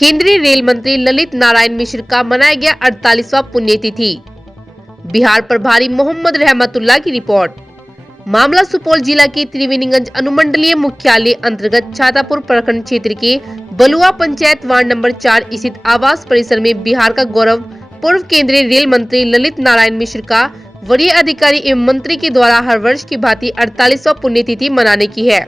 केंद्रीय रेल मंत्री ललित नारायण मिश्र का मनाया गया 48वां पुण्यतिथि। बिहार प्रभारी मोहम्मद रहमतुल्लाह की रिपोर्ट। मामला सुपौल जिला के त्रिवेणीगंज अनुमंडलीय मुख्यालय अंतर्गत छातापुर प्रखंड क्षेत्र के बलुआ पंचायत वार्ड नंबर 4 स्थित आवास परिसर में बिहार का गौरव पूर्व केंद्रीय रेल मंत्री ललित नारायण मिश्र का वरीय अधिकारी एवं मंत्री के द्वारा हर वर्ष की भांति 48वां पुण्यतिथि मनाने की है।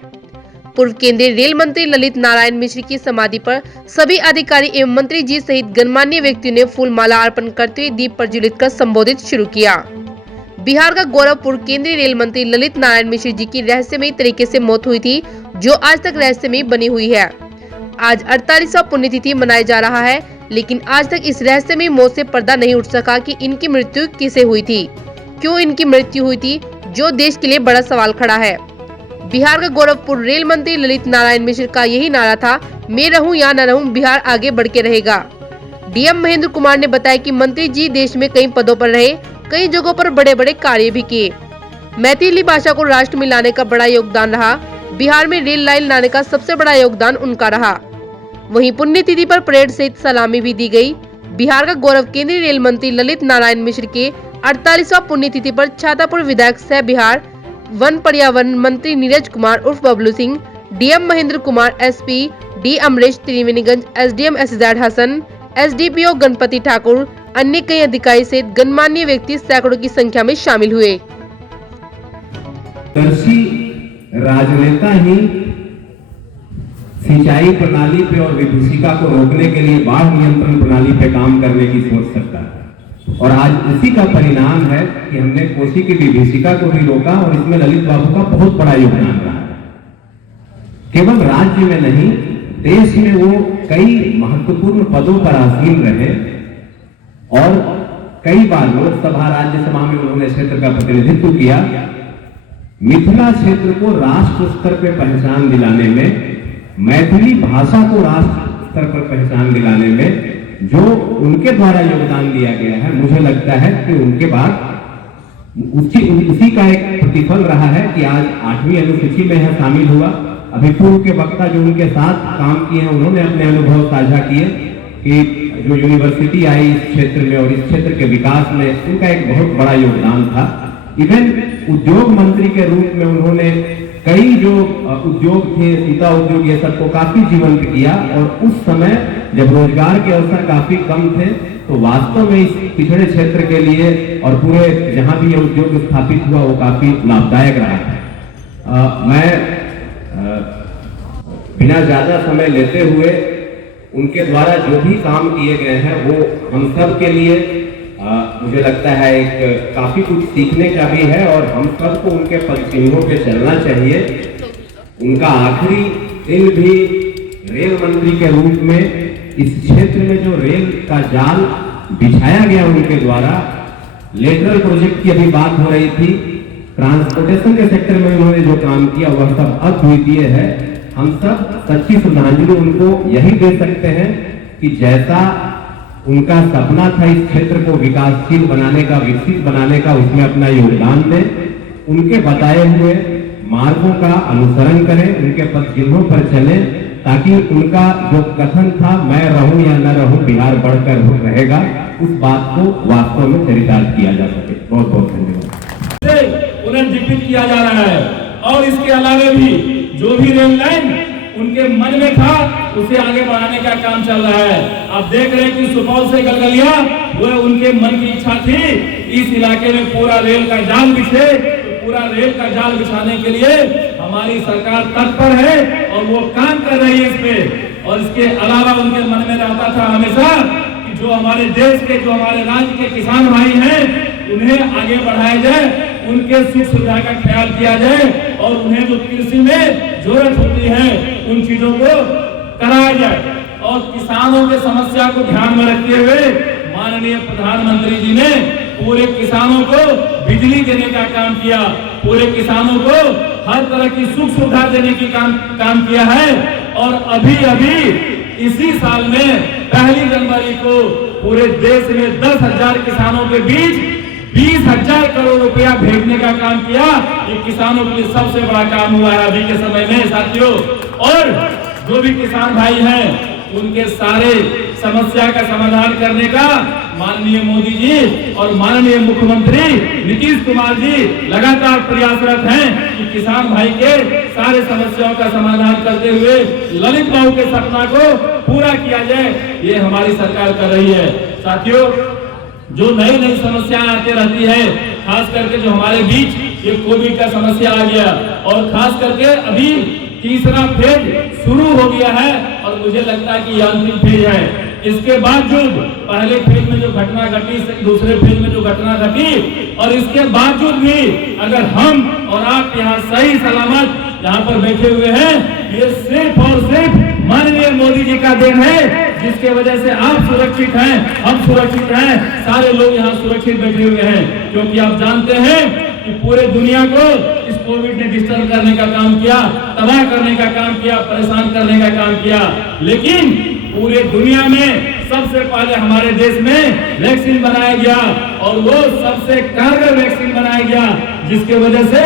पूर्व केंद्रीय रेल मंत्री ललित नारायण मिश्र की समाधि पर सभी अधिकारी एवं मंत्री जी सहित गणमान्य व्यक्तियों ने फूल माला अर्पण करते हुए दीप प्रज्वलित कर संबोधित शुरू किया। बिहार का गौरव पूर्व केंद्रीय रेल मंत्री ललित नारायण मिश्र जी की रहस्यमयी तरीके से मौत हुई थी, जो आज तक रहस्यमयी बनी हुई है। आज 48वां पुण्यतिथि मनाया जा रहा है, लेकिन आज तक इस रहस्यमयी मौत से पर्दा नहीं उठ सका कि इनकी मृत्यु किसे हुई थी, क्यों इनकी मृत्यु हुई थी, जो देश के लिए बड़ा सवाल खड़ा है। बिहार का गौरव पूर्व रेल मंत्री ललित नारायण मिश्र का यही नारा था, मैं रहूं या न रहूं, बिहार आगे बढ़ के रहेगा। डीएम महेंद्र कुमार ने बताया कि मंत्री जी देश में कई पदों पर रहे, कई जगहों पर बड़े बड़े कार्य भी किए। मैथिली भाषा को राष्ट्र में लाने का बड़ा योगदान रहा। बिहार में रेल लाइन लाने का सबसे बड़ा योगदान उनका रहा। वहीं पुण्यतिथि पर परेड सहित सलामी भी दी गई। बिहार का गौरव केंद्रीय रेल मंत्री ललित नारायण मिश्र के 48वां पुण्यतिथि पर छातापुर विधायक सह बिहार वन पर्यावरण मंत्री नीरज कुमार उर्फ Bablu Singh, DM Mahendra Kumar, SP D Amresh Triveniganj, SDM Asjad Hasan, SDPO Ganpati Thakur, अन्य कई अधिकारी सहित गणमान्य व्यक्ति सैकड़ों की संख्या में शामिल हुए। राजनेता ही सिंचाई प्रणाली पे और विभीषिका को रोकने के लिए बाढ़ नियंत्रण प्रणाली पे काम करने की सोच सकता है, और आज इसी का परिणाम है कि हमने कोसी की विभीषिका को भी रोका, और इसमें ललित बाबू का बहुत बड़ा योगदान रहा है। केवल राज्य में नहीं, देश में वो कई महत्वपूर्ण पदों पर आसीन रहे, और कई बार लोकसभा राज्यसभा में उन्होंने क्षेत्र का प्रतिनिधित्व किया। मिथिला क्षेत्र को राष्ट्र स्तर पर पहचान दिलाने में, मैथिली भाषा को राष्ट्र स्तर पर पहचान दिलाने में जो उनके द्वारा योगदान दिया गया है, मुझे लगता है कि उनके बाद उसी का एक प्रतिफल रहा है कि आज 8वीं अनुसूची में यह शामिल हुआ। अभी पूर्व के वक्ता जो उनके साथ काम किए हैं, उन्होंने अपने अनुभव साझा किए कि जो यूनिवर्सिटी आई इस क्षेत्र में और इस क्षेत्र के विकास में उनका एक बहुत बड़ा योगदान था। इवन उद्योग मंत्री के रूप में उन्होंने कई जो उद्योग थे, सीता उद्योग, ये सबको काफी जीवंत किया, और उस समय जब रोजगार के अवसर काफी कम थे, तो वास्तव में इस पिछड़े क्षेत्र के लिए और पूरे जहां भी ये उद्योग स्थापित हुआ वो काफी लाभदायक रहा। मैं बिना ज्यादा समय लेते हुए उनके द्वारा जो भी काम किए गए हैं वो हम सब के लिए मुझे लगता है एक काफी कुछ सीखने का भी है, और हम सबको उनके पदचिन्हों पे चलना चाहिए। उनका आखिरी दिन भी रेल मंत्री के रूप में इस क्षेत्र में जो रेल का जाल बिछाया गया उनके द्वारा, लेटरल प्रोजेक्ट की अभी बात हो रही थी, ट्रांसपोर्टेशन के सेक्टर में उन्होंने जो काम किया वह सब अद्वितीय है। हम सब सच्ची श्रद्धांजलि उनको यही दे सकते हैं कि जैसा उनका सपना था इस क्षेत्र को विकासशील बनाने का, विकसित बनाने का, उसमें अपना योगदान दें। उनके बताए हुए मार्गों का अनुसरण करें, उनके पदचिन्हों पर चलें, ताकि उनका जो कथन था, मैं रहूं या न रहूं, बिहार बढ़कर रहेगा, उस बात को वास्तव में चरितार्थ किया जा सके। बहुत बहुत धन्यवाद। पुनर्जीवित किया जा रहा है, और इसके अलावा भी जो भी रेल लाइन उनके मन में था उसे आगे बढ़ाने का काम चल रहा है। आप देख रहे हैं कि सुपौल से गलगलिया, वह उनके मन की इच्छा थी इस इलाके में पूरा रेल का जाल बिछे। तो पूरा रेल का जाल बिछाने के लिए हमारी सरकार तत्पर है और वो काम कर रही है इस पे। और इसके अलावा उनके मन में रहता था हमेशा कि जो हमारे देश के, जो हमारे राज्य के किसान भाई हैं, उन्हें आगे बढ़ाया जाए, उनके सुख सुविधा का ख्याल किया जाए, और उन्हें जो कृषि में जरूरत होती है उन चीजों को कराया जाए। और किसानों के समस्या को ध्यान में रखते हुए माननीय प्रधानमंत्री जी ने पूरे किसानों को बिजली देने का काम किया, पूरे किसानों को हर तरह की सुख सुविधा देने की काम किया है। और अभी इसी साल में 1 जनवरी को पूरे देश में 10,000 किसानों के बीच 20,000 करोड़ रुपया भेजने का काम किया। ये किसानों के लिए सबसे बड़ा काम हुआ है अभी के समय में साथियों। और जो भी किसान भाई हैं उनके सारे समस्या का समाधान करने का माननीय मोदी जी और माननीय मुख्यमंत्री नीतीश कुमार जी लगातार प्रयासरत हैं कि किसान भाई के सारे समस्याओं का समाधान करते हुए ललित बाबू के सपना को पूरा किया जाए, ये हमारी सरकार कर रही है। साथियों, जो नई नई समस्याएं आती रहती है, खास करके जो हमारे बीच ये कोविड का समस्या आ गया और खास करके अभी तीसरा फेज शुरू हो गया है और मुझे लगता है कि यह अंतिम फेज है। इसके बावजूद पहले फेज में जो घटना घटी, दूसरे फेज में जो घटना घटी, और इसके बावजूद भी अगर हम और आप यहाँ सही सलामत यहाँ पर बैठे हुए हैं, ये सिर्फ और सिर्फ माननीय मोदी जी का देन है, जिसके वजह से आप सुरक्षित हैं, हम सुरक्षित हैं, सारे लोग यहाँ सुरक्षित बैठे हुए हैं। क्योंकि आप जानते हैं कि पूरे दुनिया को इस कोविड ने डिस्टर्ब करने का काम किया, तबाह करने का काम किया, परेशान करने का काम किया, लेकिन पूरे दुनिया में सबसे पहले हमारे देश में वैक्सीन बनाया गया और वो सबसे कारगर वैक्सीन बनाया गया, जिसके वजह से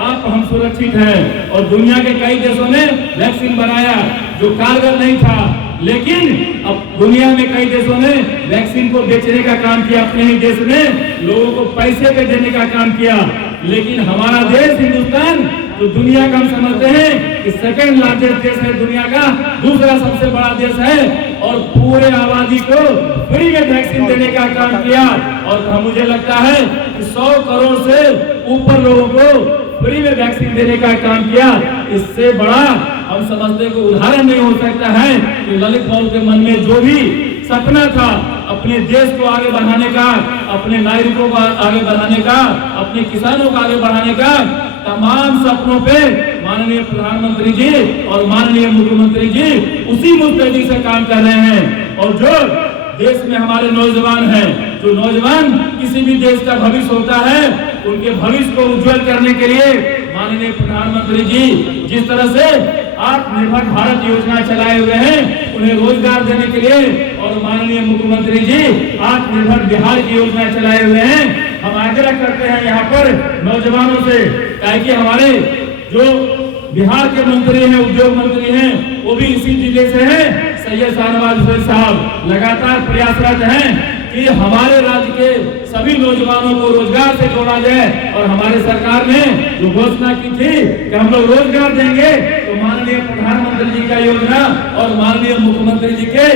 आप हम सुरक्षित हैं। और दुनिया के कई देशों ने वैक्सीन बनाया जो कारगर नहीं था, लेकिन अब दुनिया में कई देशों ने वैक्सीन को बेचने का काम किया, अपने ही देश में लोगों को पैसे पे देने का काम किया। लेकिन हमारा देश हिंदुस्तान तो दुनिया का हम समझते हैं कि सेकंड लार्जेस्ट देश है, दुनिया का दूसरा सबसे बड़ा देश है, और पूरे आबादी को फ्री में वैक्सीन देने का काम किया। और मुझे लगता है कि 100 करोड़ से ऊपर लोगों को फ्री में वैक्सीन देने का काम किया। इससे बड़ा हम समझते हैं कि उदाहरण नहीं हो सकता है कि ललित बाबू के मन में जो भी सपना था अपने देश को आगे बढ़ाने का, अपने नागरिकों को आगे बढ़ाने का, अपने किसानों को आगे बढ़ाने का, तमाम सपनों पे माननीय प्रधानमंत्री जी और माननीय मुख्यमंत्री जी उसी मुस्तैदी से काम कर रहे हैं। और जो देश में हमारे नौजवान हैं, जो नौजवान किसी भी देश का भविष्य होता है, उनके भविष्य को उज्जवल करने के लिए माननीय प्रधानमंत्री जी जिस तरह से आत्मनिर्भर भारत योजना चलाए हुए हैं, उन्हें रोजगार देने के लिए, और माननीय मुख्यमंत्री जी आत्मनिर्भर बिहार की योजना चलाए हुए हैं। हम आग्रह करते हैं यहाँ पर नौजवानों से, ताकि हमारे जो बिहार के मंत्री हैं, उद्योग मंत्री हैं, वो भी इसी जिले से हैं, सैयद शाहनवाज हुसैन साहब लगातार प्रयासरत हैं कि हमारे राज्य के सभी नौजवानों को रोजगार से जोड़ा जाए। और हमारे सरकार ने जो घोषणा की थी कि हम लोग रोजगार देंगे, तो माननीय प्रधानमंत्री जी का योजना और माननीय मुख्यमंत्री जी के